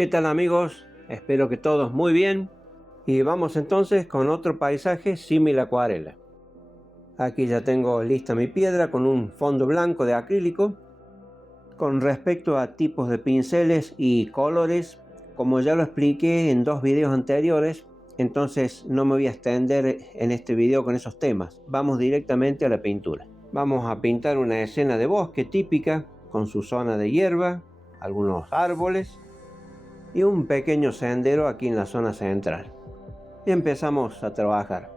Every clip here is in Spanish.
¿Qué tal amigos? Espero que todos muy bien. Y vamos entonces con otro paisaje símil acuarela. Aquí ya tengo lista mi piedra con un fondo blanco de acrílico. Con respecto a tipos de pinceles y colores, como ya lo expliqué en dos videos anteriores, entonces no me voy a extender en este video con esos temas. Vamos directamente a la pintura. Vamos a pintar una escena de bosque típica con su zona de hierba, algunos árboles y un pequeño sendero aquí en la zona central. Y empezamos a trabajar.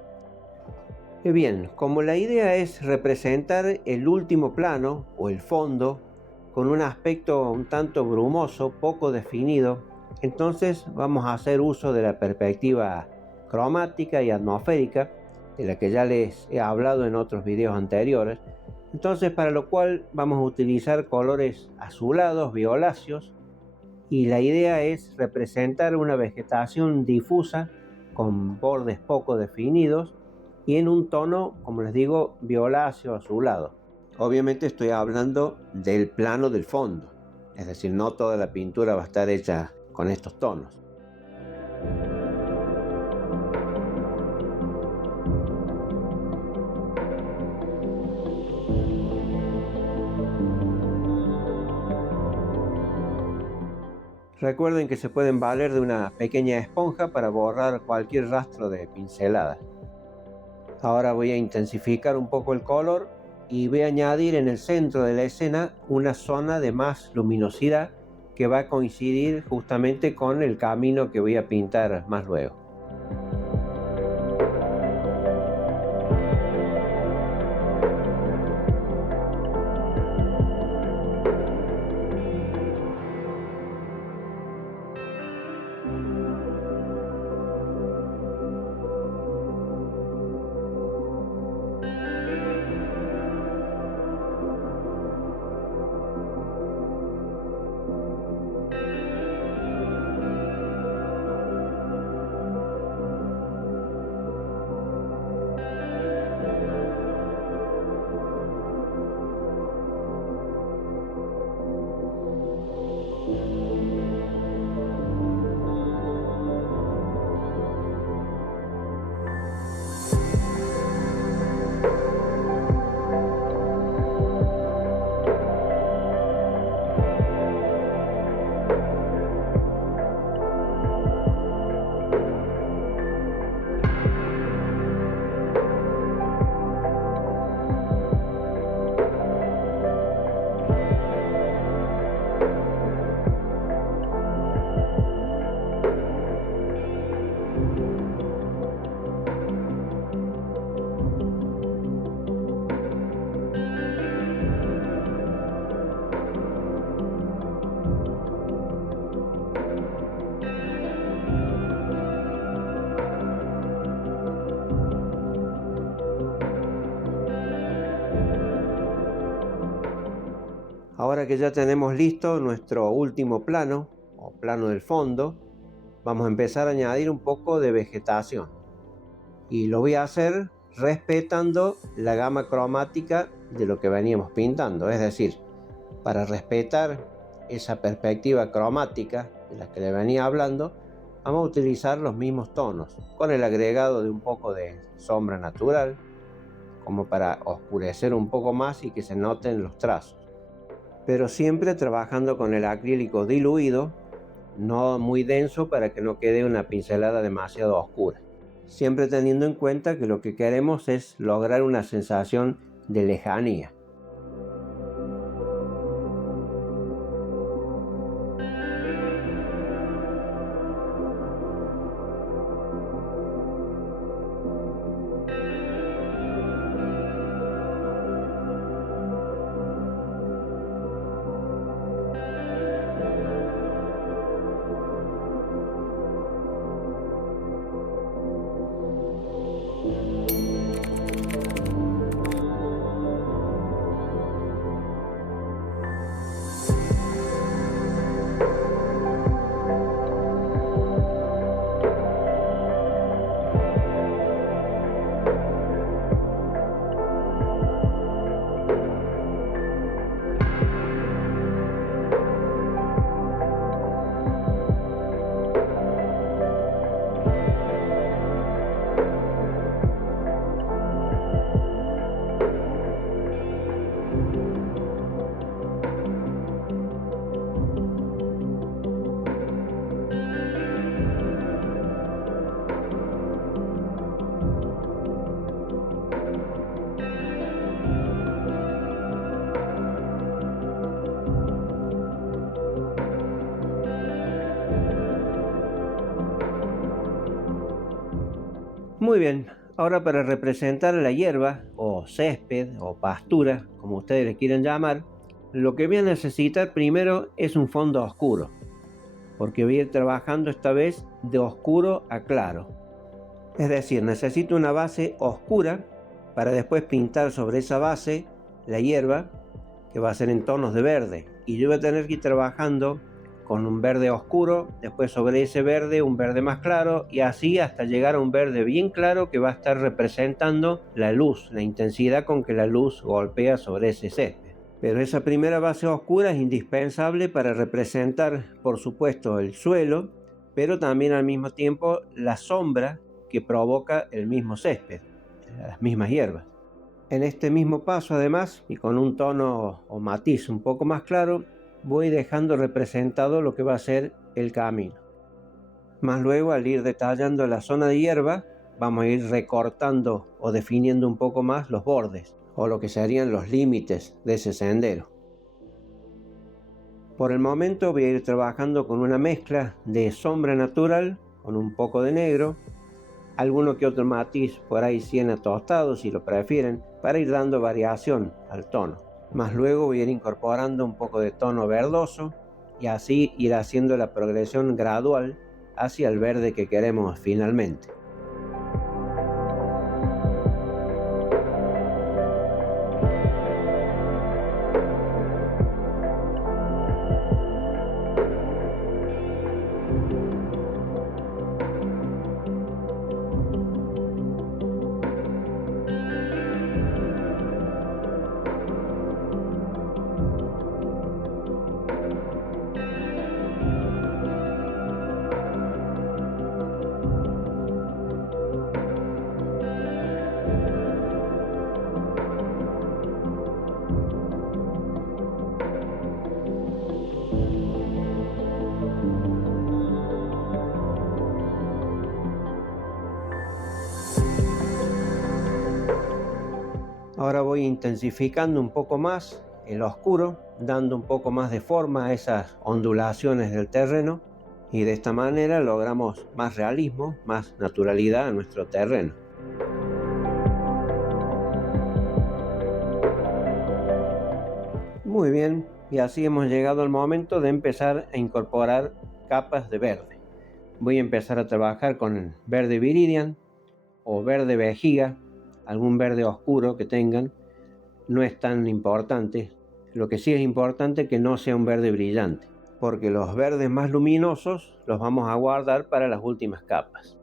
Y bien, como la idea es representar el último plano o el fondo con un aspecto un tanto brumoso, poco definido, entonces vamos a hacer uso de la perspectiva cromática y atmosférica, de la que ya les he hablado en otros videos anteriores. Entonces, para lo cual vamos a utilizar colores azulados, violáceos, y la idea es representar una vegetación difusa con bordes poco definidos y en un tono, como les digo, violáceo azulado. Obviamente estoy hablando del plano del fondo, es decir, no toda la pintura va a estar hecha con estos tonos. Recuerden que se pueden valer de una pequeña esponja para borrar cualquier rastro de pincelada. Ahora voy a intensificar un poco el color y voy a añadir en el centro de la escena una zona de más luminosidad que va a coincidir justamente con el camino que voy a pintar más luego. Ahora que ya tenemos listo nuestro último plano, o plano del fondo, vamos a empezar a añadir un poco de vegetación. Y lo voy a hacer respetando la gama cromática de lo que veníamos pintando. Es decir, para respetar esa perspectiva cromática de la que le venía hablando, vamos a utilizar los mismos tonos, con el agregado de un poco de sombra natural, como para oscurecer un poco más y que se noten los trazos. Pero siempre trabajando con el acrílico diluido, no muy denso para que no quede una pincelada demasiado oscura. Siempre teniendo en cuenta que lo que queremos es lograr una sensación de lejanía. Muy bien, ahora para representar la hierba o césped o pastura, como ustedes le quieren llamar, lo que voy a necesitar primero es un fondo oscuro, porque voy a ir trabajando esta vez de oscuro a claro. Es decir, necesito una base oscura para después pintar sobre esa base la hierba, que va a ser en tonos de verde, y yo voy a tener que ir trabajando con un verde oscuro, después sobre ese verde un verde más claro, y así hasta llegar a un verde bien claro que va a estar representando la luz, la intensidad con que la luz golpea sobre ese césped. Pero esa primera base oscura es indispensable para representar, por supuesto, el suelo, pero también al mismo tiempo la sombra que provoca el mismo césped, las mismas hierbas. En este mismo paso, además, y con un tono o matiz un poco más claro, voy dejando representado lo que va a ser el camino. Más luego, al ir detallando la zona de hierba, vamos a ir recortando o definiendo un poco más los bordes, o lo que serían los límites de ese sendero. Por el momento voy a ir trabajando con una mezcla de sombra natural con un poco de negro, alguno que otro matiz por ahí siena tostado si lo prefieren, para ir dando variación al tono. Más luego voy a ir incorporando un poco de tono verdoso y así ir haciendo la progresión gradual hacia el verde que queremos finalmente. Ahora voy intensificando un poco más el oscuro, dando un poco más de forma a esas ondulaciones del terreno, y de esta manera logramos más realismo, más naturalidad a nuestro terreno. Muy bien, y así hemos llegado al momento de empezar a incorporar capas de verde. Voy a empezar a trabajar con verde viridian o verde vejiga, algún verde oscuro que tengan. No es tan importante. Lo que sí es importante es que no sea un verde brillante, porque los verdes más luminosos los vamos a guardar para las últimas capas.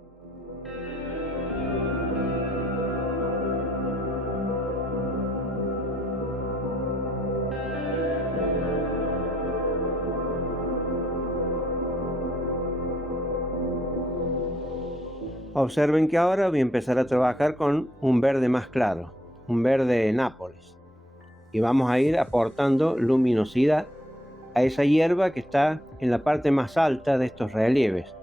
Observen que ahora voy a empezar a trabajar con un verde más claro, un verde Nápoles, y vamos a ir aportando luminosidad a esa hierba que está en la parte más alta de estos relieves.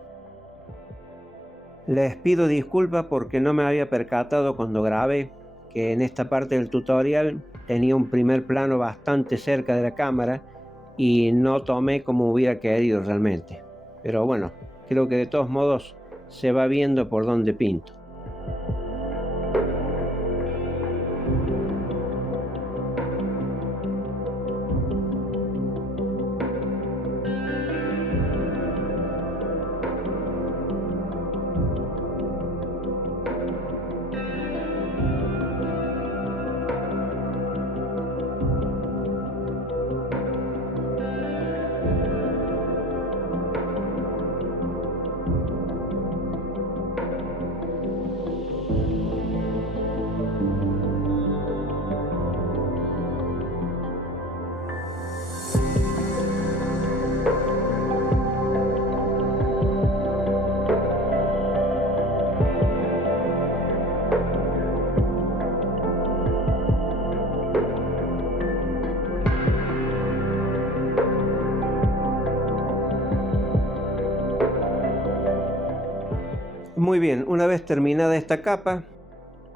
Les pido disculpas porque no me había percatado cuando grabé que en esta parte del tutorial tenía un primer plano bastante cerca de la cámara y no tomé como hubiera querido realmente. Pero bueno, creo que de todos modos se va viendo por dónde pinto. Muy bien, una vez terminada esta capa,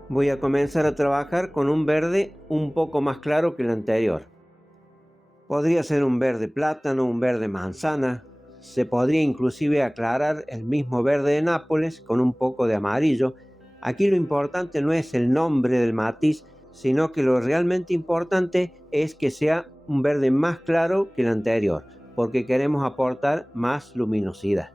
voy a comenzar a trabajar con un verde un poco más claro que el anterior. Podría ser un verde plátano, un verde manzana. Se podría inclusive aclarar el mismo verde de Nápoles con un poco de amarillo, Aquí lo importante no es el nombre del matiz, sino que lo realmente importante es que sea un verde más claro que el anterior, porque queremos aportar más luminosidad.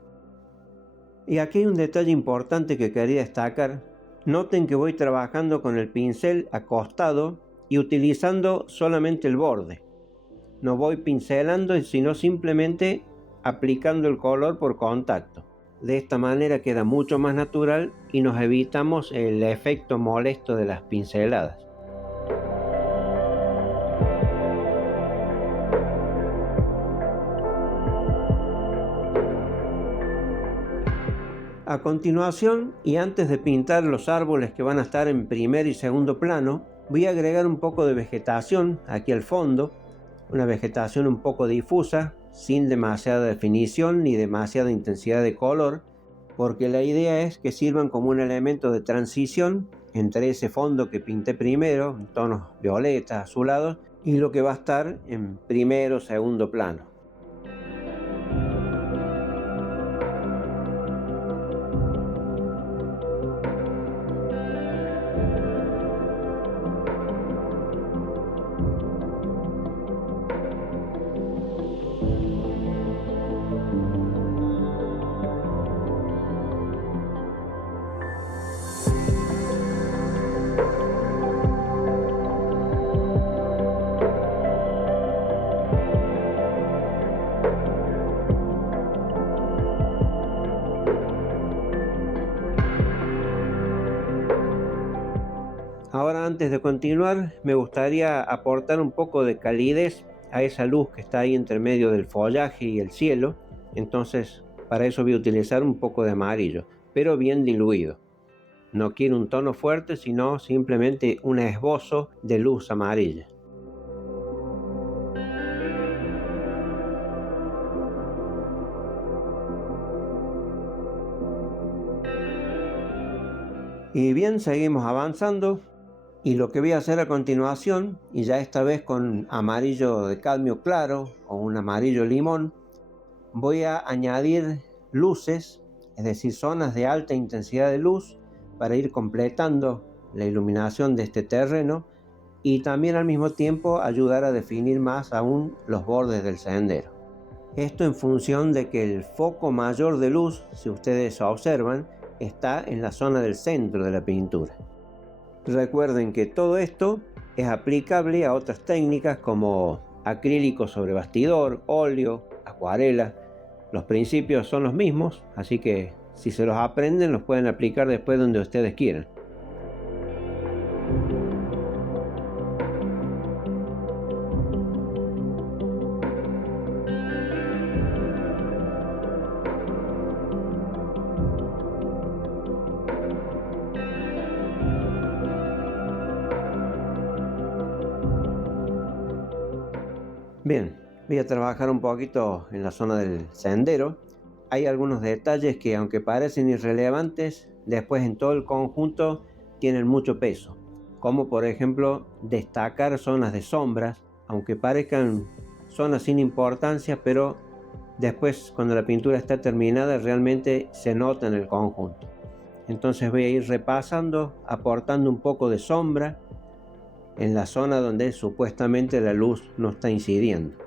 Y aquí hay un detalle importante que quería destacar. Noten que voy trabajando con el pincel acostado y utilizando solamente el borde. No voy pincelando, sino simplemente aplicando el color por contacto. De esta manera queda mucho más natural y nos evitamos el efecto molesto de las pinceladas. A continuación, y antes de pintar los árboles que van a estar en primer y segundo plano, voy a agregar un poco de vegetación aquí al fondo, una vegetación un poco difusa, sin demasiada definición ni demasiada intensidad de color, porque la idea es que sirvan como un elemento de transición entre ese fondo que pinté primero, en tonos violetas, azulados, y lo que va a estar en primero o segundo plano. Ahora, antes de continuar, me gustaría aportar un poco de calidez a esa luz que está ahí entre medio del follaje y el cielo. Entonces, para eso voy a utilizar un poco de amarillo, pero bien diluido. No quiero un tono fuerte, sino simplemente un esbozo de luz amarilla. Y bien, seguimos avanzando. Y lo que voy a hacer a continuación, y ya esta vez con amarillo de cadmio claro o un amarillo limón, voy a añadir luces, es decir, zonas de alta intensidad de luz para ir completando la iluminación de este terreno y también al mismo tiempo ayudar a definir más aún los bordes del sendero. Esto en función de que el foco mayor de luz, si ustedes observan, está en la zona del centro de la pintura. Recuerden que todo esto es aplicable a otras técnicas como acrílico sobre bastidor, óleo, acuarela. Los principios son los mismos, así que si se los aprenden los pueden aplicar después donde ustedes quieran. Bien, voy a trabajar un poquito en la zona del sendero. Hay algunos detalles que, aunque parecen irrelevantes, después en todo el conjunto tienen mucho peso, como por ejemplo destacar zonas de sombras, aunque parezcan zonas sin importancia, pero después cuando la pintura está terminada realmente se nota en el conjunto. Entonces voy a ir repasando, aportando un poco de sombra en la zona donde supuestamente la luz no está incidiendo.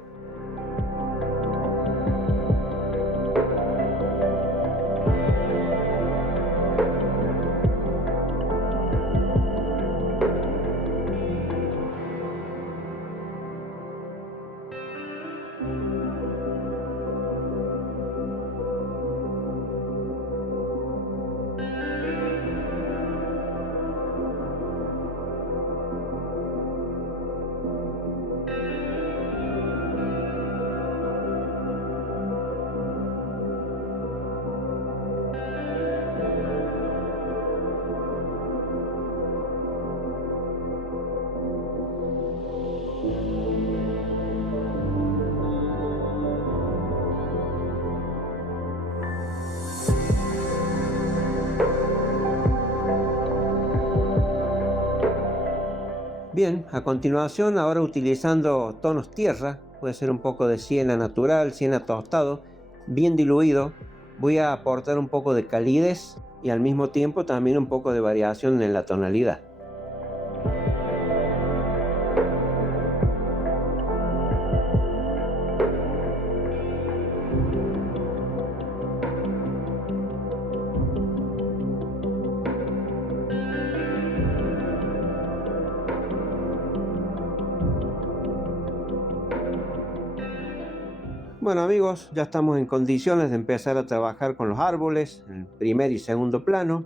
Bien, a continuación, ahora utilizando tonos tierra, puede ser un poco de siena natural, siena tostado, bien diluido, voy a aportar un poco de calidez y al mismo tiempo también un poco de variación en la tonalidad. Bueno amigos, ya estamos en condiciones de empezar a trabajar con los árboles en primer y segundo plano.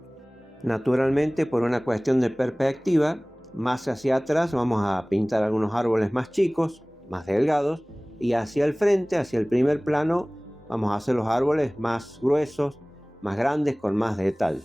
Naturalmente, por una cuestión de perspectiva, más hacia atrás vamos a pintar algunos árboles más chicos, más delgados, y hacia el frente, hacia el primer plano, vamos a hacer los árboles más gruesos, más grandes, con más detalle.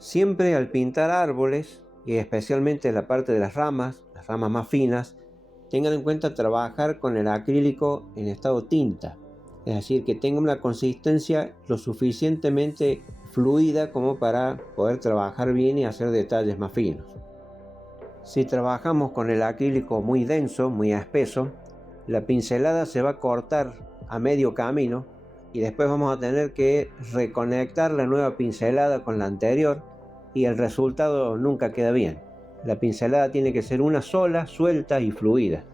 Siempre al pintar árboles, y especialmente la parte de las ramas más finas, tengan en cuenta trabajar con el acrílico en estado tinta. Es decir, que tenga una consistencia lo suficientemente fluida como para poder trabajar bien y hacer detalles más finos. Si trabajamos con el acrílico muy denso, muy espeso, la pincelada se va a cortar a medio camino y después vamos a tener que reconectar la nueva pincelada con la anterior y el resultado nunca queda bien. La pincelada tiene que ser una sola, suelta y fluida.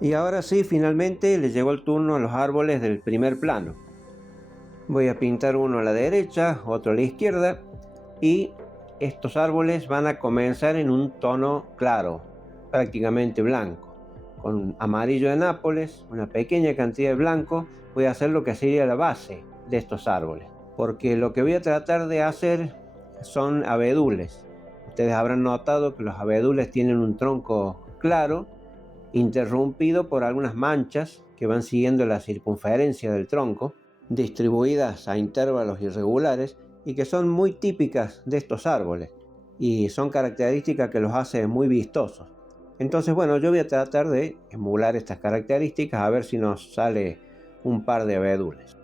Y ahora sí, finalmente le llegó el turno a los árboles del primer plano. Voy a pintar uno a la derecha, otro a la izquierda, y estos árboles van a comenzar en un tono claro, prácticamente blanco, con amarillo de Nápoles, una pequeña cantidad de blanco. Voy a hacer lo que sería la base de estos árboles, porque lo que voy a tratar de hacer son abedules. Ustedes habrán notado que los abedules tienen un tronco claro, interrumpido por algunas manchas que van siguiendo la circunferencia del tronco, distribuidas a intervalos irregulares y que son muy típicas de estos árboles y son características que los hace muy vistosos. Entonces, bueno, yo voy a tratar de emular estas características a ver si nos sale un par de abedules.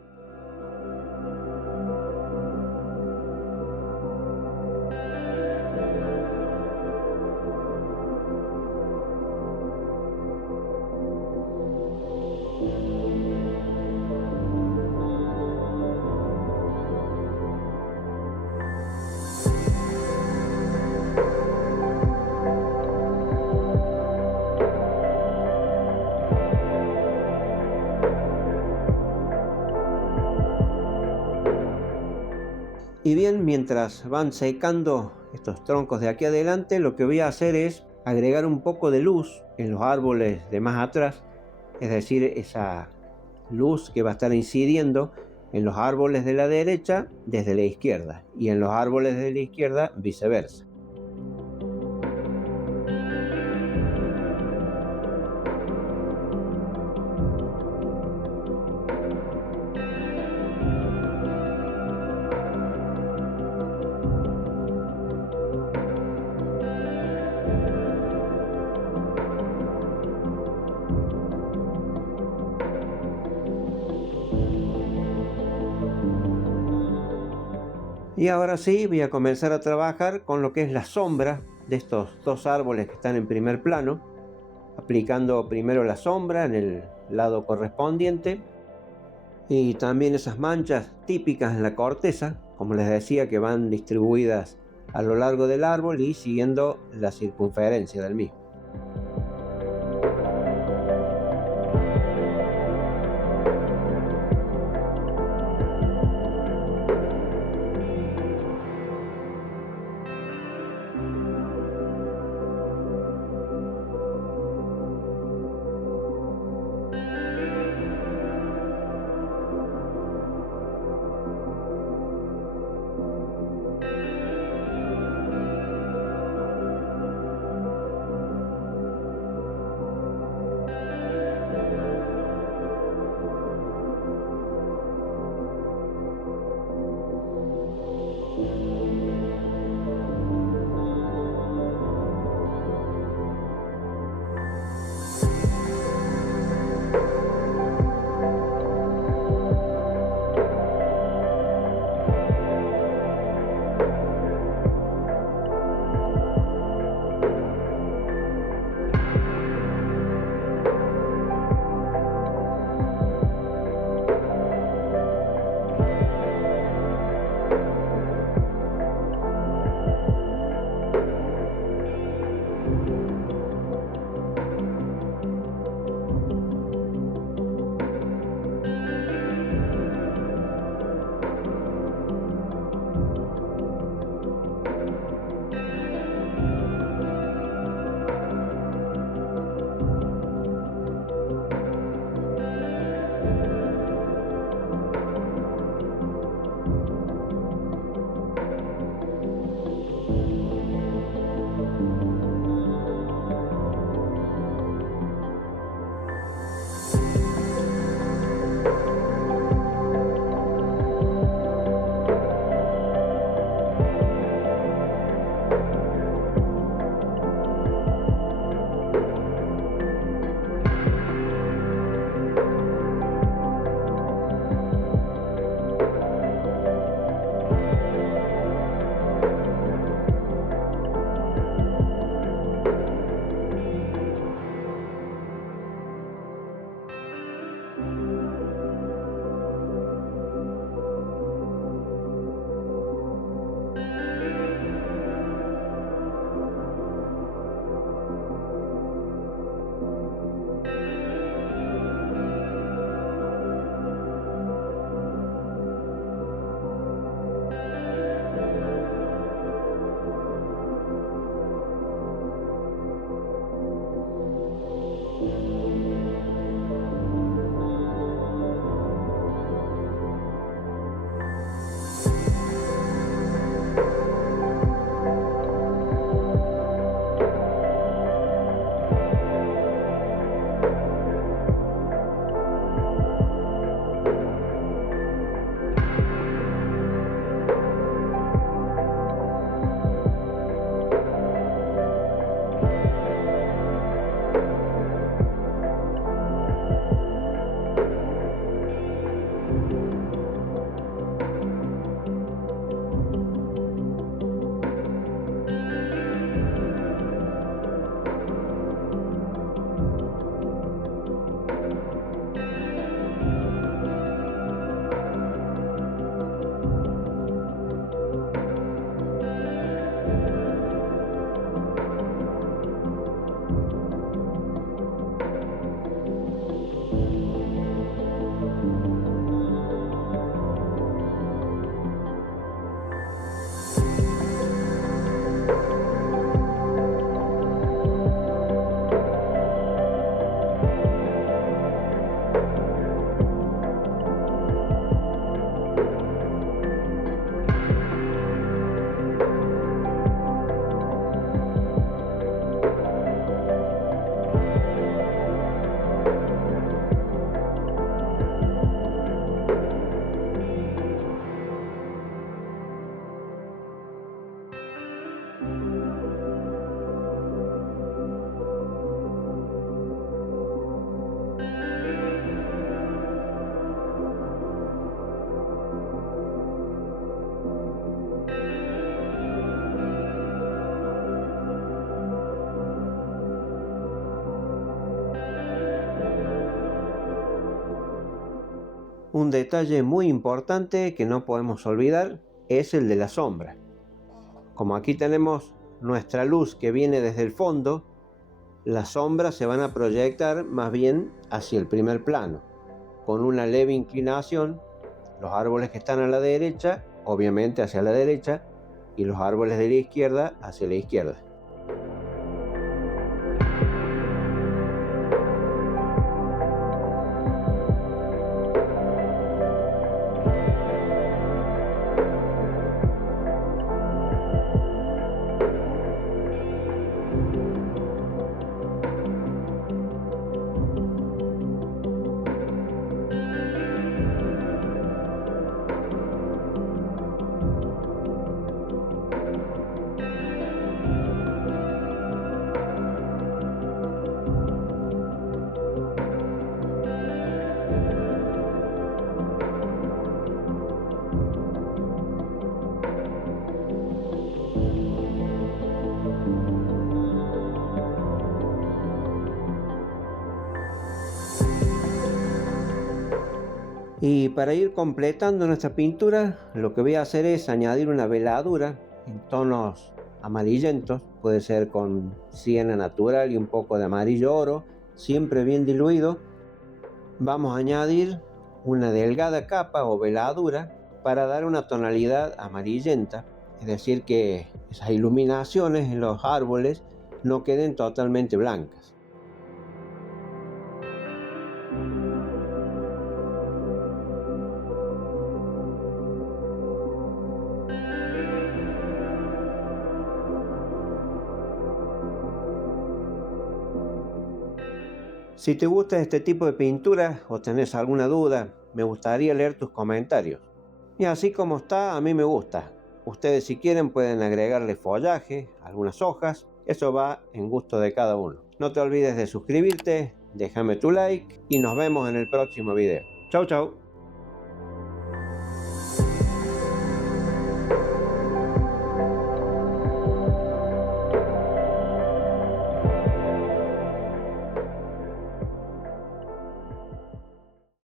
Y bien, mientras van secando estos troncos de aquí adelante, lo que voy a hacer es agregar un poco de luz en los árboles de más atrás, es decir, esa luz que va a estar incidiendo en los árboles de la derecha desde la izquierda y en los árboles de la izquierda viceversa. Y ahora sí voy a comenzar a trabajar con lo que es la sombra de estos dos árboles que están en primer plano, aplicando primero la sombra en el lado correspondiente y también esas manchas típicas en la corteza, como les decía, que van distribuidas a lo largo del árbol y siguiendo la circunferencia del mismo. Un detalle muy importante que no podemos olvidar es el de la sombra. Como aquí tenemos nuestra luz que viene desde el fondo, las sombras se van a proyectar más bien hacia el primer plano, con una leve inclinación. Los árboles que están a la derecha, obviamente hacia la derecha, y los árboles de la izquierda hacia la izquierda. Y para ir completando nuestra pintura, lo que voy a hacer es añadir una veladura en tonos amarillentos. Puede ser con siena natural y un poco de amarillo oro, siempre bien diluido. Vamos a añadir una delgada capa o veladura para dar una tonalidad amarillenta, es decir, que esas iluminaciones en los árboles no queden totalmente blancas. Si te gusta este tipo de pintura o tenés alguna duda, me gustaría leer tus comentarios. Y así como está, a mí me gusta. Ustedes si quieren pueden agregarle follaje, algunas hojas, eso va en gusto de cada uno. No te olvides de suscribirte, déjame tu like y nos vemos en el próximo video. Chau chau.